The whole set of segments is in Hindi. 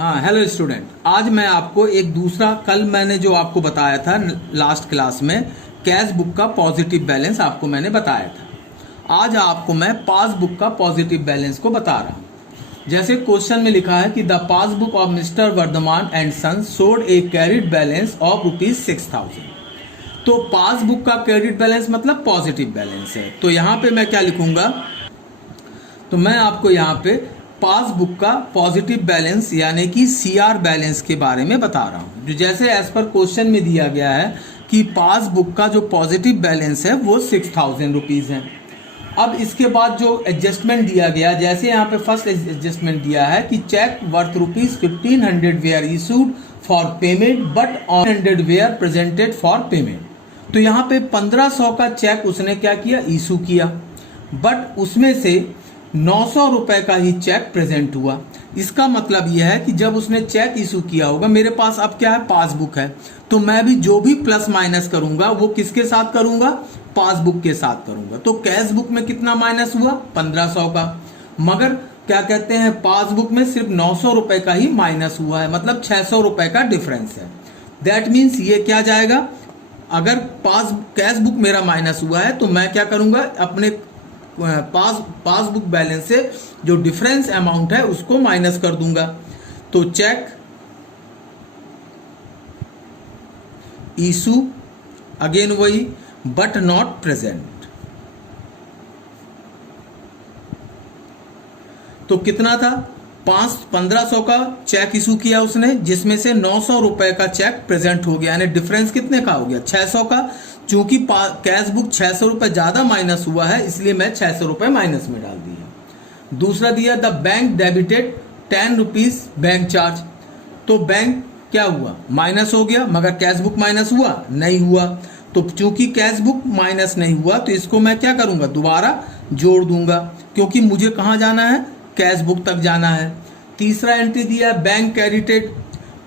हाँ, हेलो स्टूडेंट। आज मैं आपको एक दूसरा, कल मैंने जो आपको बताया था लास्ट क्लास में, कैश बुक का पॉजिटिव बैलेंस आपको मैंने बताया था। आज आपको मैं पासबुक का पॉजिटिव बैलेंस को बता रहा हूँ। जैसे क्वेश्चन में लिखा है कि the passbook of mister Vardhaman and son showed a credit balance of ₹6,000। तो पासबुक का क्रेडिट बैलेंस मतलब पॉजिटिव बैलेंस है। तो यहाँ पे मैं क्या लिखूंगा, तो मैं आपको यहाँ पे पासबुक का पॉजिटिव बैलेंस यानी कि सीआर बैलेंस के बारे में बता रहा हूँ। जो जैसे एज पर क्वेश्चन में दिया गया है कि पासबुक का जो पॉजिटिव बैलेंस है वो ₹6,000 है। अब इसके बाद जो एडजस्टमेंट दिया गया, जैसे यहाँ पे फर्स्ट एडजस्टमेंट दिया है कि cheque worth ₹1,500 were issued for payment but on 100 were presented for payment. तो यहाँ पे 1500 का चेक उसने क्या किया, इशू किया, बट उसमें से 900 रुपए का ही चेक प्रेजेंट हुआ। इसका मतलब यह है कि जब उसने चेक इशू किया होगा, मेरे पास अब क्या है, पासबुक है, तो मैं भी जो भी प्लस माइनस करूंगा वो किसके साथ करूंगा, पासबुक के साथ करूंगा। तो कैश बुक में कितना माइनस हुआ, 1500 का, मगर क्या कहते हैं, पासबुक में सिर्फ 900 रुपए का ही माइनस हुआ है, मतलब 600 रुपए का डिफरेंस है। दैट मीन्स ये क्या जाएगा, अगर कैश बुक मेरा माइनस हुआ है तो मैं क्या करूंगा, अपने पासबुक बैलेंस से जो डिफरेंस अमाउंट है उसको माइनस कर दूंगा। तो चेक इशू, अगेन वही, बट नॉट प्रेजेंट। तो कितना था, 1500 का चेक इशू किया उसने, जिसमें से 900 रुपए का चेक प्रेजेंट हो गया, यानी डिफरेंस कितने का हो गया, 600 का। चूंकि कैश बुक 600 रुपए ज्यादा माइनस हुआ है, इसलिए मैं 600 रुपए माइनस में डाल दिया। दूसरा दिया the bank debited ₹10 bank charge. तो बैंक क्या हुआ, माइनस हो गया, मगर कैश बुक माइनस हुआ नहीं हुआ। तो चूंकि कैश बुक माइनस नहीं हुआ तो इसको मैं क्या करूंगा, दोबारा जोड़ दूंगा, क्योंकि मुझे कहां जाना है, कैश बुक तक जाना है। तीसरा एंट्री दिया बैंक क्रेडिटेड।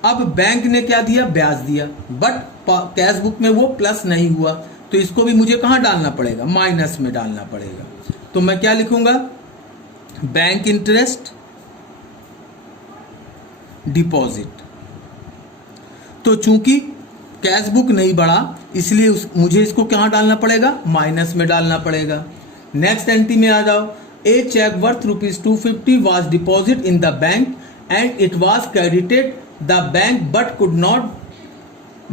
अब बैंक ने क्या दिया, ब्याज दिया, बट कैश बुक में वो प्लस नहीं हुआ, तो इसको भी मुझे कहां डालना पड़ेगा, माइनस में डालना पड़ेगा। तो मैं क्या लिखूंगा, बैंक इंटरेस्ट डिपॉजिट। तो चूंकि कैश बुक नहीं बढ़ा, इसलिए मुझे इसको कहां डालना पड़ेगा, माइनस में डालना पड़ेगा। नेक्स्ट एंट्री में आ जाओ, a cheque worth ₹250 was deposit in the bank and it was credited the bank but could not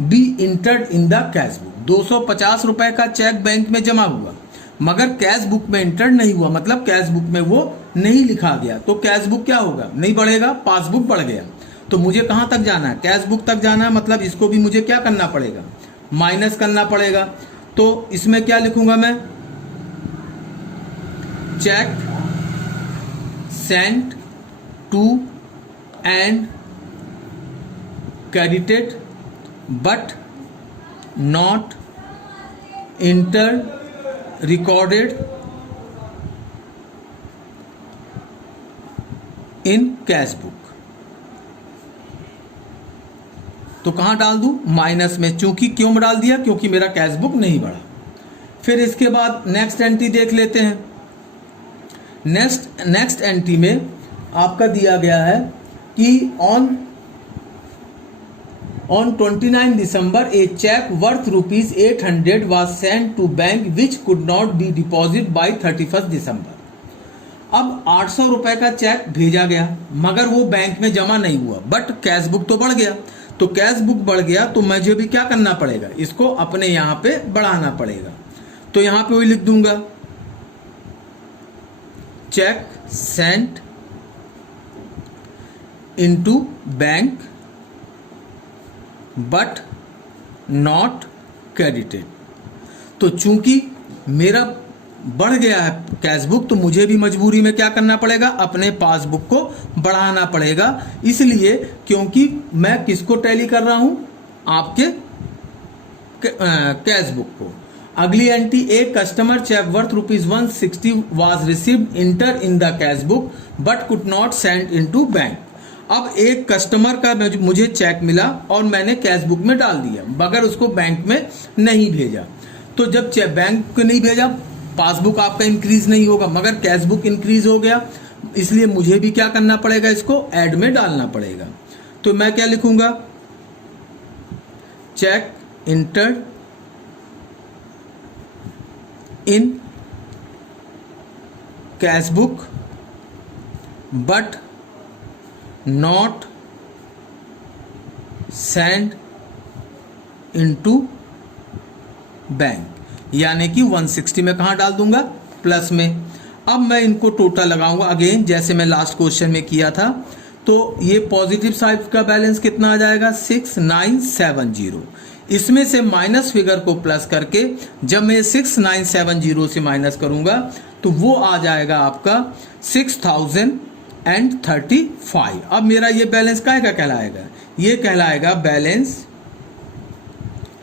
be entered in the cash book. 250 रुपए का चेक बैंक में जमा हुआ, मगर कैश बुक में इंटर्ड नहीं हुआ, मतलब कैश बुक में वो नहीं लिखा गया। तो कैश बुक क्या होगा, नहीं बढ़ेगा, पासबुक बढ़ गया। तो मुझे कहां तक जाना है, कैश बुक तक जाना है, मतलब इसको भी मुझे क्या करना पड़ेगा, माइनस करना पड़ेगा। तो इसमें क्या लिखूंगा मैं, cheque sent to and credited but not entered recorded in cash book। तो कहां डाल दूं, माइनस में। चूंकि क्यों डाल दिया, क्योंकि मेरा कैश बुक नहीं बढ़ा। फिर इसके बाद नेक्स्ट एंट्री देख लेते हैं। नेक्स्ट एंट्री में आपका दिया गया है कि On 29 December, a check worth ₹800 was sent to bank which could not be deposited by 31st December। अब 800 रुपए का चेक भेजा गया, मगर वो बैंक में जमा नहीं हुआ, बट कैश बुक तो बढ़ गया। तो कैश बुक बढ़ गया तो मुझे भी क्या करना पड़ेगा, इसको अपने यहाँ पे बढ़ाना पड़ेगा। तो यहाँ पे वही लिख दूंगा, cheque sent into bank but not credited. तो चूंकि मेरा बढ़ गया है कैश बुक, तो मुझे भी मजबूरी में क्या करना पड़ेगा, अपने पासबुक को बढ़ाना पड़ेगा। इसलिए क्योंकि मैं किसको टैली कर रहा हूं, आपके कैश बुक को। अगली entry, a customer cheque worth ₹160 was received enter in the cash book but could not send into bank. अब एक कस्टमर का मुझे चेक मिला और मैंने कैश बुक में डाल दिया, मगर उसको बैंक में नहीं भेजा। तो जब बैंक को नहीं भेजा, पासबुक आपका इंक्रीज नहीं होगा, मगर कैश बुक इंक्रीज हो गया, इसलिए मुझे भी क्या करना पड़ेगा, इसको ऐड में डालना पड़ेगा। तो मैं क्या लिखूंगा, cheque entered in cash book but not send into bank, यानी कि 160 में कहाँ डाल दूंगा, प्लस में। अब मैं इनको टोटल लगाऊंगा अगेन, जैसे मैं लास्ट क्वेश्चन में किया था। तो ये पॉजिटिव साइड का बैलेंस कितना आ जाएगा, 6970। इसमें से माइनस फिगर को प्लस करके जब मैं 6970 से माइनस करूंगा तो वो आ जाएगा आपका 6035। अब मेरा ये बैलेंस काहे का कहलाएगा, ये कहलाएगा बैलेंस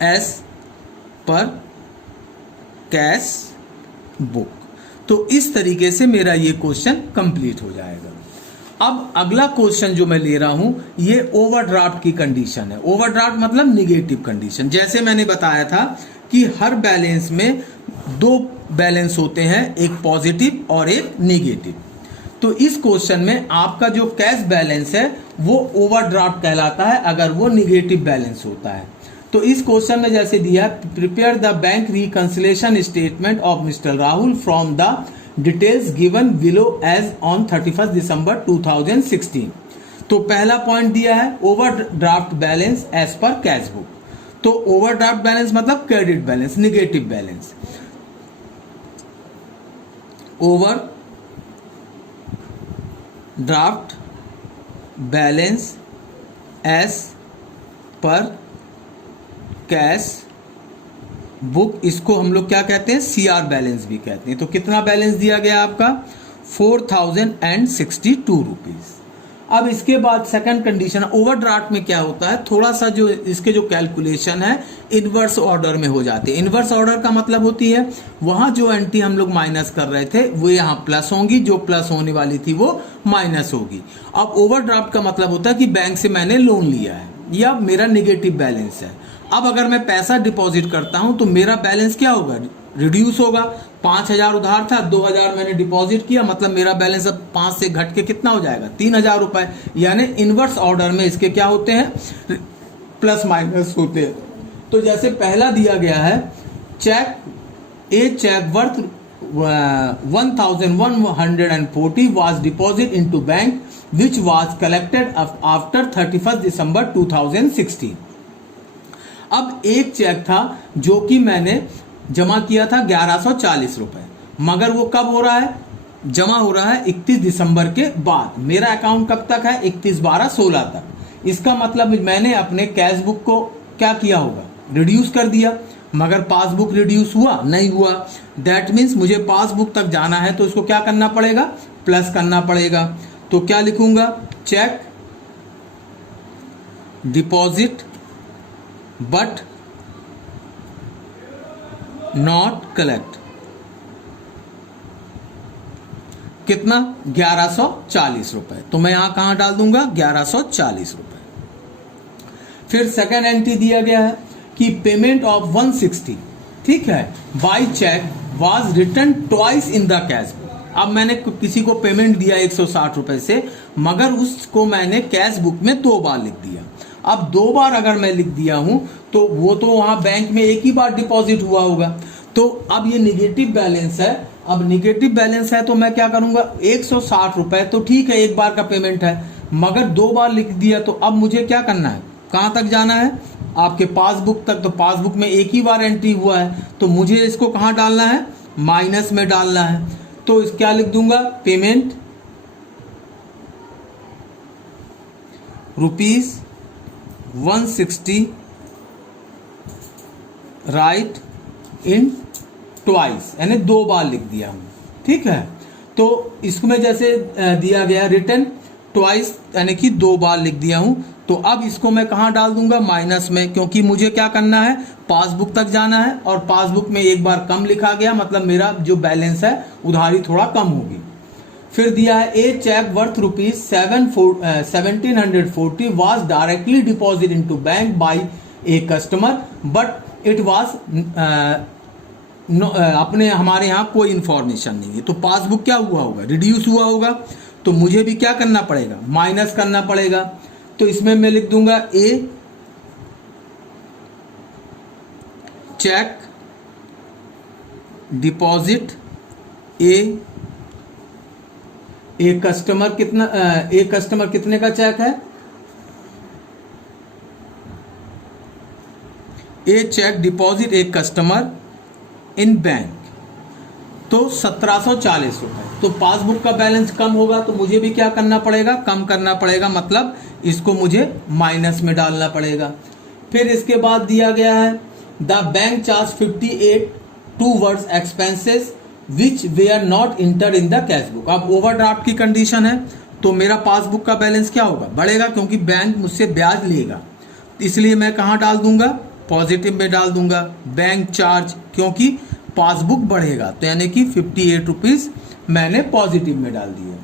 एस पर कैश बुक। तो इस तरीके से मेरा ये क्वेश्चन कंप्लीट हो जाएगा। अब अगला क्वेश्चन जो मैं ले रहा हूं ये ओवरड्राफ्ट की कंडीशन है। ओवरड्राफ्ट मतलब निगेटिव कंडीशन। जैसे मैंने बताया था कि हर बैलेंस में दो बैलेंस होते हैं, एक पॉजिटिव और एक निगेटिव। तो इस क्वेश्चन में आपका जो कैश बैलेंस है वो ओवरड्राफ्ट कहलाता है अगर वो निगेटिव बैलेंस होता है। तो इस क्वेश्चन में जैसे दिया, prepare the bank reconciliation statement of mister Rahul from the details given below as on 31 December 2016। तो पहला पॉइंट दिया है overdraft balance as per cash book. तो ओवरड्राफ्ट बैलेंस मतलब credit balance, negative balance. Overdraft balance as per cash book, इसको हम लोग क्या कहते हैं, सीआर बैलेंस भी कहते हैं। तो कितना बैलेंस दिया गया आपका, 4062 रुपीज। अब इसके बाद सेकंड कंडीशन, ओवरड्राफ्ट में क्या होता है, थोड़ा सा जो इसके जो कैलकुलेशन है इनवर्स ऑर्डर में हो जाती है। इनवर्स ऑर्डर का मतलब होती है वहां जो एंट्री हम लोग माइनस कर रहे थे वो यहाँ प्लस होंगी, जो प्लस होने वाली थी वो माइनस होगी। अब ओवरड्राफ्ट का मतलब होता है कि बैंक से मैंने लोन लिया है या मेरा निगेटिव बैलेंस है। अब अगर मैं पैसा डिपॉजिट करता हूं तो मेरा बैलेंस क्या होगा, रिड्यूस होगा। 5000 उधार था, 2000 मैंने डिपॉजिट किया, मतलब मेरा बैलेंस अब 5 से घट के कितना हो जाएगा, 3000 रुपए। यानी इनवर्स ऑर्डर में इसके क्या होते हैं, प्लस माइनस होते हैं। तो जैसे पहला दिया गया है cheque, a cheque worth 1140 was deposited into bank which was collected after 31st December 2016। अब एक चेक था जो कि मैंने जमा किया था 1140 रुपए, मगर वो कब हो रहा है, जमा हो रहा है 31 दिसंबर के बाद। मेरा अकाउंट कब तक है, 31/12/16 तक। इसका मतलब मैंने अपने कैश बुक को क्या किया होगा, रिड्यूस कर दिया, मगर पासबुक रिड्यूस हुआ नहीं हुआ। दैट मीन्स मुझे पासबुक तक जाना है तो इसको क्या करना पड़ेगा, प्लस करना पड़ेगा। तो क्या लिखूंगा, cheque deposit but not collect, कितना, 1140 रुपए। तो मैं यहां कहां डाल दूंगा, 1140 रुपए। फिर सेकंड एंट्री दिया गया है कि पेमेंट ऑफ 160, ठीक है, by cheque was return twice in the cash book. अब मैंने किसी को पेमेंट दिया 160 रुपए से, मगर उसको मैंने कैश बुक में 2 बार लिख दिया। अब 2 बार अगर मैं लिख दिया हूं तो वो तो वहां बैंक में एक ही बार डिपॉजिट हुआ होगा। तो अब ये निगेटिव बैलेंस है। अब निगेटिव बैलेंस है तो मैं क्या करूंगा, 160 रुपए तो ठीक है, एक बार का पेमेंट है, मगर 2 बार लिख दिया। तो अब मुझे क्या करना है, कहां तक जाना है, आपके पासबुक तक। तो पासबुक में एक ही बार एंट्री हुआ है तो मुझे इसको कहां डालना है, माइनस में डालना है। तो क्या लिख दूंगा, पेमेंट ₹160 राइट इन ट्वाइस, यानी 2 बार लिख दिया हूं, ठीक है। तो इसमें जैसे दिया गया रिटर्न ट्वाइस, यानी कि 2 बार लिख दिया हूं। तो अब इसको मैं कहां डाल दूंगा, माइनस में, क्योंकि मुझे क्या करना है, पासबुक तक जाना है और पासबुक में एक बार कम लिखा गया, मतलब मेरा जो बैलेंस है उधारी थोड़ा कम होगी। फिर दिया है a cheque worth ₹1740 was directly deposit into bank by a customer but it was अपने हमारे यहाँ कोई इंफॉर्मेशन नहीं है। तो पासबुक क्या हुआ होगा, रिड्यूस हुआ होगा। तो मुझे भी क्या करना पड़ेगा, माइनस करना पड़ेगा। तो इसमें मैं लिख दूंगा a cheque deposit a customer कितने का चेक है, a cheque deposit a customer in bank, तो 1740 रुपए। तो पासबुक का बैलेंस कम होगा तो मुझे भी क्या करना पड़ेगा, कम करना पड़ेगा, मतलब इसको मुझे माइनस में डालना पड़ेगा। फिर इसके बाद दिया गया है the bank charge 58 towards expenses which they are not enter in the cash book. अब ओवरड्राफ्ट की कंडीशन है तो मेरा पासबुक का बैलेंस क्या होगा, बढ़ेगा, क्योंकि बैंक मुझसे ब्याज लेगा, इसलिए मैं कहाँ डाल दूंगा, पॉजिटिव में डाल दूंगा। बैंक चार्ज, क्योंकि पासबुक बढ़ेगा तो यानी कि 58 रुपीज मैंने पॉजिटिव में डाल दिया।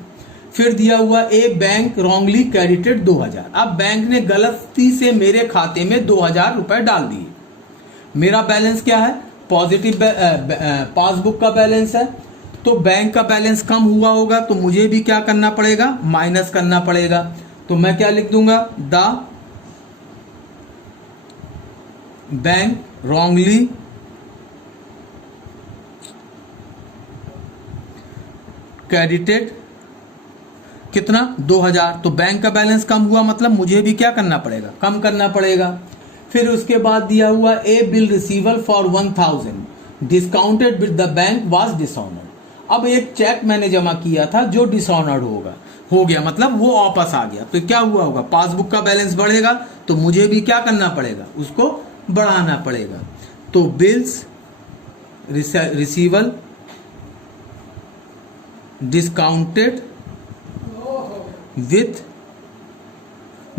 फिर दिया हुआ ए बैंक रॉन्गली क्रेडिटेड 2000। अब बैंक ने गलती से मेरे खाते में 2000 रुपए डाल दिए। मेरा बैलेंस क्या है, पॉजिटिव पासबुक का बैलेंस है, तो बैंक का बैलेंस कम हुआ होगा तो मुझे भी क्या करना पड़ेगा, माइनस करना पड़ेगा। तो मैं क्या लिख दूंगा, द बैंक रॉन्गली क्रेडिटेड कितना, 2000। तो बैंक का बैलेंस कम हुआ मतलब मुझे भी क्या करना पड़ेगा, कम करना पड़ेगा। फिर उसके बाद दिया हुआ a bill receival for 1000 discounted with the bank was dishonoured. अब एक चेक मैंने जमा किया था जो डिसऑनर्ड हो गया, मतलब वो वापस आ गया, तो क्या हुआ होगा, पासबुक का बैलेंस बढ़ेगा तो मुझे भी क्या करना पड़ेगा, उसको बढ़ाना पड़ेगा। तो बिल्स रिसीवल डिस्काउंटेड विथ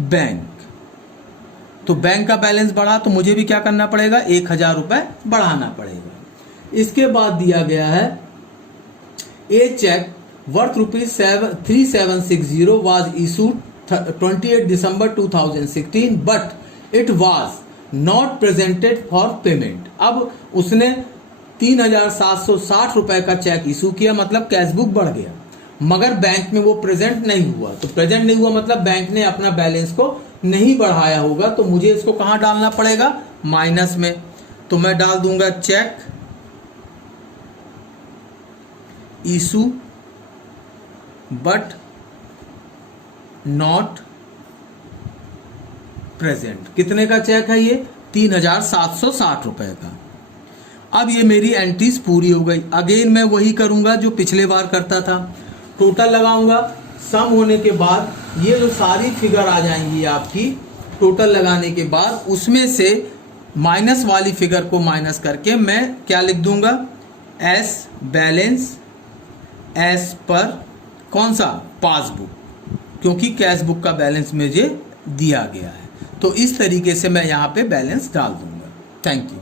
बैंक, तो बैंक का बैलेंस बढ़ा तो मुझे भी क्या करना पड़ेगा, 1000 रुपए बढ़ाना पड़ेगा। इसके बाद दिया गया है a cheque worth ₹3760 was issued 28 December 2016 but it was not presented for payment. अब उसने 3760 रुपए का चेक इशू किया, मतलब कैशबुक बढ़ गया, मगर बैंक में वो प्रेजेंट नहीं हुआ। तो प्रेजेंट नहीं हुआ मतलब बैंक ने अपना बैलेंस को नहीं बढ़ाया होगा, तो मुझे इसको कहां डालना पड़ेगा, माइनस में। तो मैं डाल दूंगा cheque issue but not present. कितने का चेक है ये, 3760 रुपए का। अब ये मेरी एंट्रीज पूरी हो गई। अगेन मैं वही करूंगा जो पिछले बार करता था, टोटल लगाऊंगा, सम होने के बाद ये जो सारी फिगर आ जाएंगी आपकी, टोटल लगाने के बाद उसमें से माइनस वाली फिगर को माइनस करके मैं क्या लिख दूंगा, एस बैलेंस एस पर कौन सा, पासबुक, क्योंकि कैश बुक का बैलेंस मुझे दिया गया है। तो इस तरीके से मैं यहाँ पे बैलेंस डाल दूंगा। Thank you.